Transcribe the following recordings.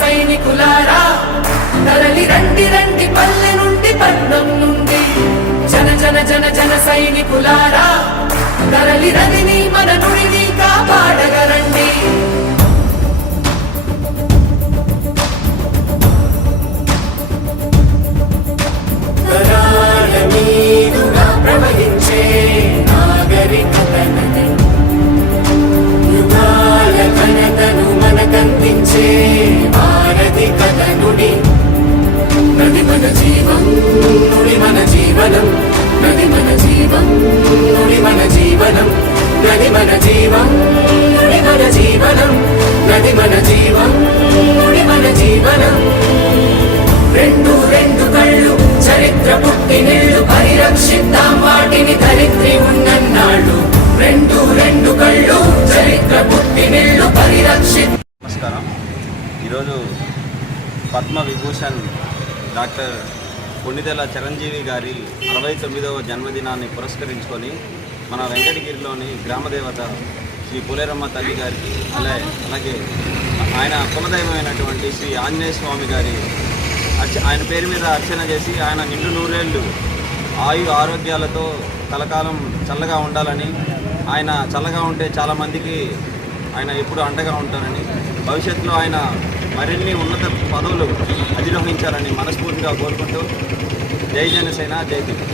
సైనికులారా తరలి రండి రండి పల్లె నుండి పట్నం నుండి జన జన జన జన సైనికులారా తరలి రదిని మన నుడిని కాపాడగరండి. తరాల మీదుగా ప్రవహించే నాగరికత నది యుగాల ఘనతను మనకందించే భారతి కథ నుడి. నది మన జీవం నుడి మన జీవనం, నది మన జీవం నుడి మన జీవనం, నది మన జీవం నుడి మన జీవనం, నది మన జీవం నుడి మన జీవనం. రెండు రెండు కళ్ళు చరిత్ర పుట్టినిళ్ళు పరిరక్షిద్దాం వాటిని ధరిత్రి ఉన్నన్నాళ్ళు. రెండు రెండు కళ్ళు చరిత్ర పుట్టినిళ్ళు నమస్కారం. ఈరోజు పద్మ విభూషణ్ డాక్టర్ కొణిదెల చిరంజీవి గారి 69వ జన్మదినాన్ని పురస్కరించుకొని మన వెంకటగిరిలోని గ్రామదేవత శ్రీ పోలేరమ్మ తల్లి గారికి అలాగే ఆయన కులదైవమైనటువంటి శ్రీ ఆంజనేయ స్వామి గారి ఆయన పేరు మీద అర్చన చేసి ఆయన నిండు నూరేళ్ళు ఆరోగ్యాలతో కలకాలం చల్లగా ఉండాలని, ఆయన చల్లగా ఉంటే చాలామందికి ఆయన ఎప్పుడు అండగా ఉంటారని, భవిష్యత్తులో ఆయన మరిన్ని ఉన్నత పదవులు అధిరోహించాలని మనస్ఫూర్తిగా కోరుకుంటూ జై జనసేన జై హింద్.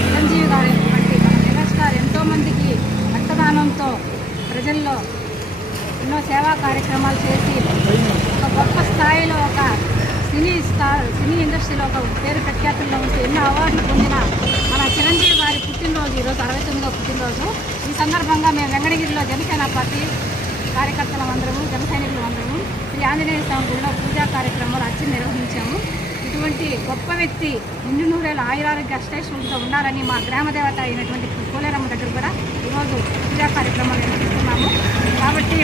చిరంజీవి గారు మెగాస్టార్ ఎంతోమందికి రక్తదానంతో ప్రజల్లో ఎన్నో సేవా కార్యక్రమాలు చేసి ఒక గొప్ప స్థాయిలో ఒక సినీ ఇండస్ట్రీలో ఒక పేరు ప్రఖ్యాతుల్లో ఉంటూ ఎన్నో అవార్డులు పొందిన మన చిరంజీవి గారి పుట్టినరోజు ఈరోజు 69వ పుట్టినరోజు. ఈ సందర్భంగా మేము వెంకటగిరిలో జనసేన పార్టీ కార్యకర్తల అందరము జన సైనికులు అందరము శ్రీ ఆంజనేయ స్వామి గుడిలో పూజా కార్యక్రమాలు అర్చన నిర్వహించాము. ఇటువంటి గొప్ప వ్యక్తి నిండు నూరేళ్ళు ఆయురారోగ్య అష్టైశ్వర్యంతో ఉండాలని మా గ్రామదేవత అయినటువంటి పోలేరమ్మ దగ్గర కూడా ఈరోజు పూజా కార్యక్రమాలు నిర్వహిస్తున్నాము. కాబట్టి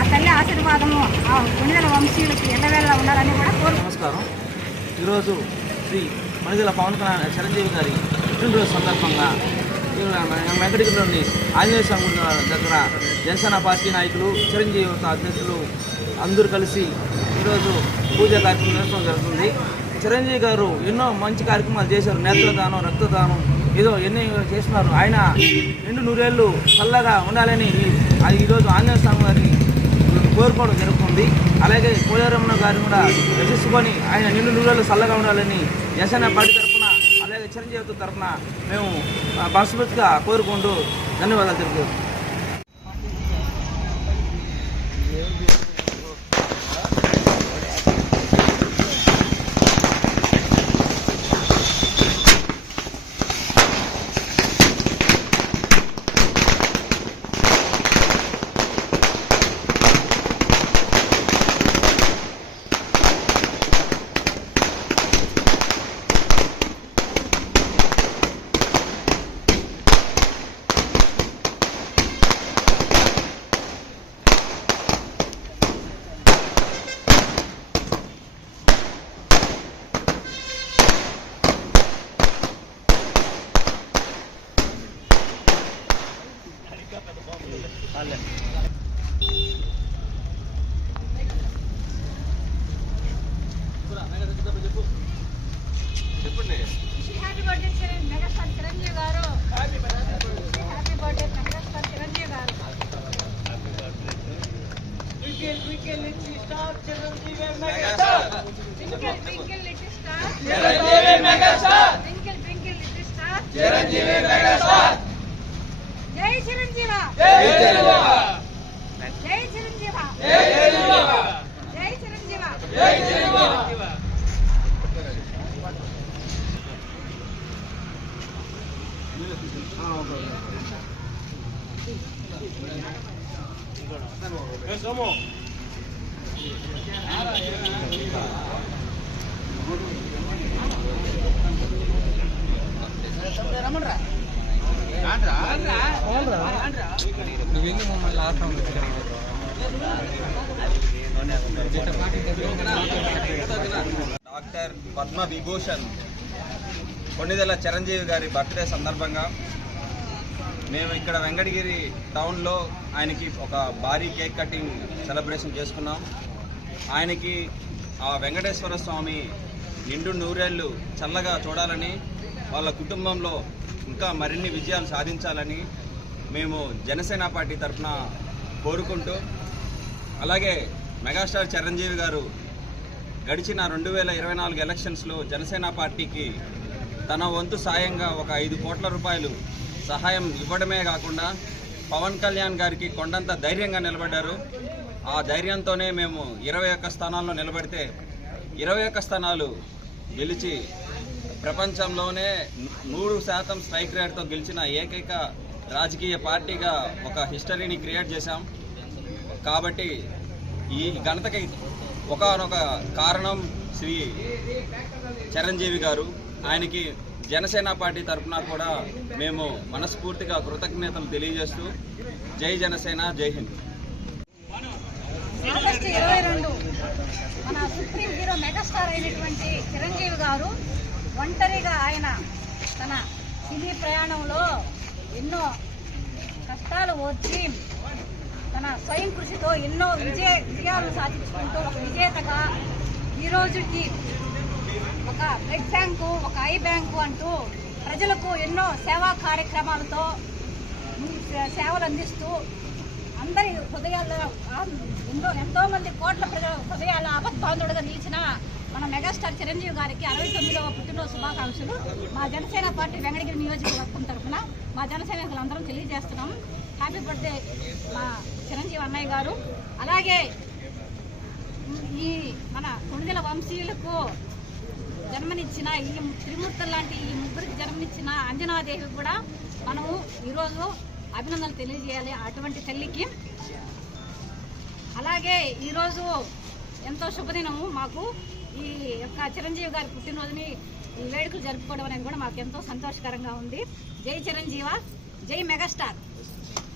ఆ తల్లి ఆశీర్వాదము ఆ కొణిదెల వంశీయులకి ఎల్లవేళ ఉండాలని కూడా కోరుకుంటున్నాము. నమస్కారం. ఈరోజు శ్రీ కొణిదెల పవన్ కళ్యాణ్ చిరంజీవి గారి పుట్టినరోజు సందర్భంగా వెంకటగిరిలోని ఆంజనేయ స్వామి దగ్గర జనసేన పార్టీ నాయకులు చిరంజీవి యువత అధ్యక్షులు అందరూ కలిసి ఈరోజు పూజా కార్యక్రమం నిర్వహించడం జరుగుతుంది. చిరంజీవి గారు ఎన్నో మంచి కార్యక్రమాలు చేశారు. నేత్రదానం, రక్తదానం ఏదో ఎన్ని చేస్తున్నారు. ఆయన నిండు నూరేళ్ళు చల్లగా ఉండాలని ఈరోజు ఆంజనేయ స్వామి గారిని కోరుకోవడం జరుగుతుంది. అలాగే పోలేరమ్మ గారిని కూడా రచిస్తుకొని ఆయన నిండు నూరేళ్ళు చల్లగా ఉండాలని జనసేన పార్టీ తరఫున అలాగే చిరంజీవి తరఫున మేము మనస్ఫూర్తిగా కోరుకుంటూ ధన్యవాదాలు తెలుపుతాం. చెప్పండి. Happy birthday megastar Chiranjeevi garu. Happy birthday megastar Chiranjeevi గారు. Twinkle little star Chiranjeevi megastar. Twinkle little star Chiranjeevi megastar. Twinkle little star Chiranjeevi megastar. జై చిరంజీవ. జై చిరంజీవ. జై చిరంజీవ. జై చిరంజీవ. జై చిరంజీవ. జై చిరంజీవ. డాక్టర్ పద్మ విభూషణ్ కొణిదెల చిరంజీవి గారి బర్త్డే సందర్భంగా మేము ఇక్కడ వెంకటగిరి టౌన్లో ఆయనకి ఒక భారీ కేక్ కటింగ్ సెలబ్రేషన్ చేసుకున్నాం. ఆయనకి ఆ వెంకటేశ్వర స్వామి నిండు నూరేళ్ళు చల్లగా చూడాలని, వాళ్ళ కుటుంబంలో ఇంకా మరిన్ని విజయాలు సాధించాలని మేము జనసేన పార్టీ తరఫున కోరుకుంటూ, అలాగే మెగాస్టార్ చిరంజీవి గారు గడిచిన 2024 ఎలక్షన్స్లో జనసేన పార్టీకి తన వంతు సాయంగా ఒక 5 కోట్ల రూపాయలు సహాయం ఇవ్వడమే కాకుండా పవన్ కళ్యాణ్ గారికి కొండంత ధైర్యంగా నిలబడ్డారు. ఆ ధైర్యంతోనే మేము 21 స్థానాల్లో నిలబడితే 21 స్థానాలు గెలిచి ప్రపంచంలోనే 100% స్ట్రైక్ రేట్తో గెలిచిన ఏకైక రాజకీయ పార్టీగా ఒక హిస్టరీని క్రియేట్ చేశాం. కాబట్టి ఈ ఘనతకి ఒకానొక కారణం శ్రీ చిరంజీవి గారు. ఆయనకి జనసేన పార్టీ తరఫున కూడా మేము మనస్ఫూర్తిగా కృతజ్ఞతలు తెలియజేస్తూ జై జనసేన, జై హింద్. ఆగస్టు 22 మన సుప్రీం హీరో మెగాస్టార్ అయినటువంటి చిరంజీవి గారు ఒంటరిగా ఆయన తన సినీ ప్రయాణంలో ఎన్నో కష్టాలు వచ్చి తన స్వయం కృషితో ఎన్నో విజయాలు సాధించుకుంటూ ఒక విజేతగా ఈ రోజుకి ఒక బ్లడ్ బ్యాంకు, ఒక ఐ బ్యాంకు అంటూ ప్రజలకు ఎన్నో సేవా కార్యక్రమాలతో సేవలు అందిస్తూ అందరి హృదయాల్లో ఎంతో మంది కోట్ల ప్రజల హృదయాల ఆపద్బాంధుడుగా నిలిచిన మన మెగాస్టార్ చిరంజీవి గారికి 69వ పుట్టినరోజు శుభాకాంక్షలు మా జనసేన పార్టీ వెంకటగిరి నియోజకవర్గం తరఫున మా జనసైనికులందరం తెలియజేస్తున్నాం. హ్యాపీ బర్త్డే మా చిరంజీవి అన్నయ్య గారు. అలాగే ఈ మన కొణిదెల వంశీయులకు జన్మనిచ్చిన ఈ త్రిమూర్తులు లాంటి ఈ ముగ్గురికి జన్మనిచ్చిన అంజనాదేవి కూడా మనము ఈరోజు అభినందనలు తెలియజేయాలి అటువంటి తల్లికి. అలాగే ఈరోజు ఎంతో శుభదినము మాకు ఈ యొక్క చిరంజీవి గారి పుట్టినరోజుని ఈ వేడుకలు జరుపుకోవడం అనేది కూడా మాకు ఎంతో సంతోషకరంగా ఉంది. జై చిరంజీవ, జై మెగాస్టార్.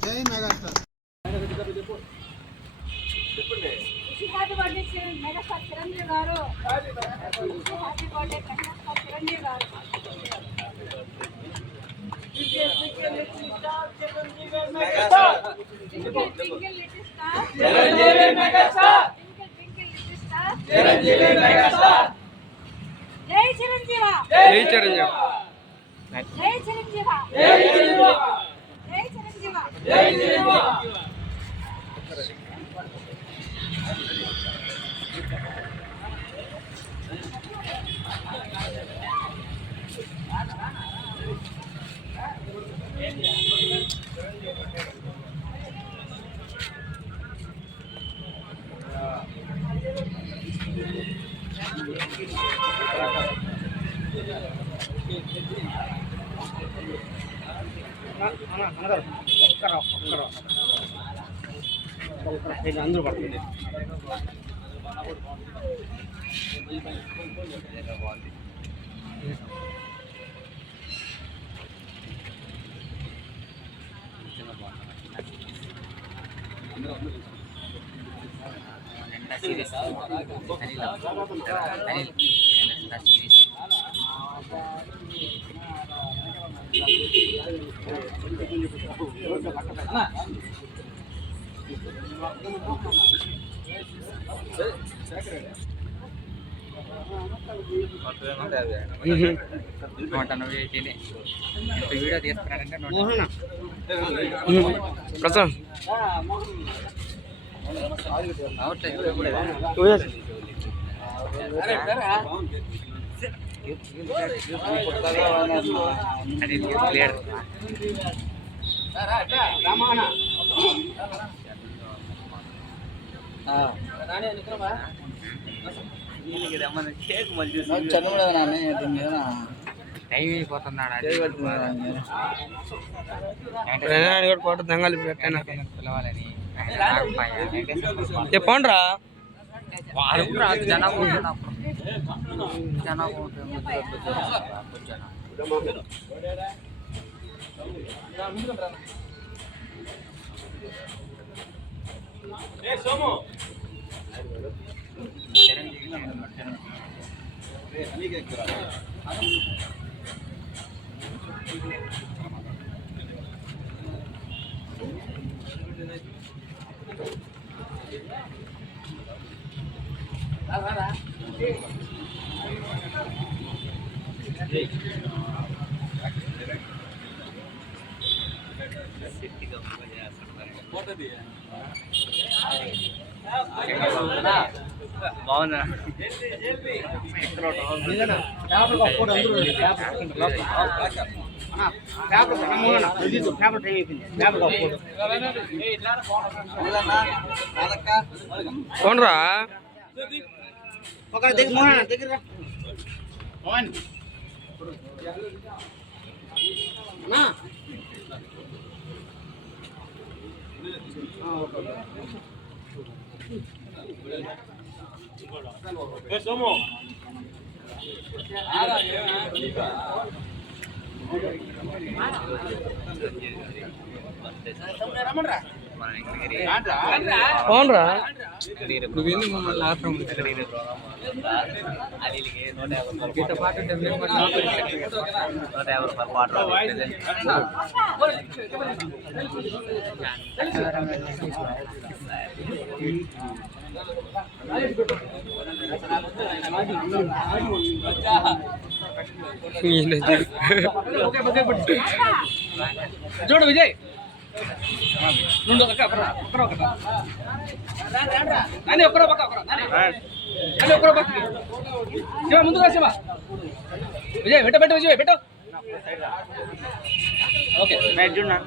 జై megastar. Happy birthday megastar Chiranjeevi garu. Happy birthday megastar Chiranjeevi గారు. జై చిరంజీవ, జై చిరంజీవ, జై చిరంజీవ, జై చిరంజీవ, జై చిరంజీవ, జై చిరంజీవ. అందరూ పడుతుంది. వీడియో తీసుకున్నారంటే టైం అయిపోతున్నాడు పిలవాలని చెప్పండ్రా జనం బాగుందా అవునరా ఒక దగ్గర మోహన్ దగ్గర మోహన్ సోము రమ్మరా అవునరా నువ్వెందుకు మమ్మల్ని ఆశ్రమం గీత పాట 150 పాట చూడు విజయ్ ఒక్కరో పక్క ఒక్కరో పక్క శివ ముందుకు రా శివ విజయ్ పెట్ట విజయ్ పెట్టు ఓకే చూడన్నా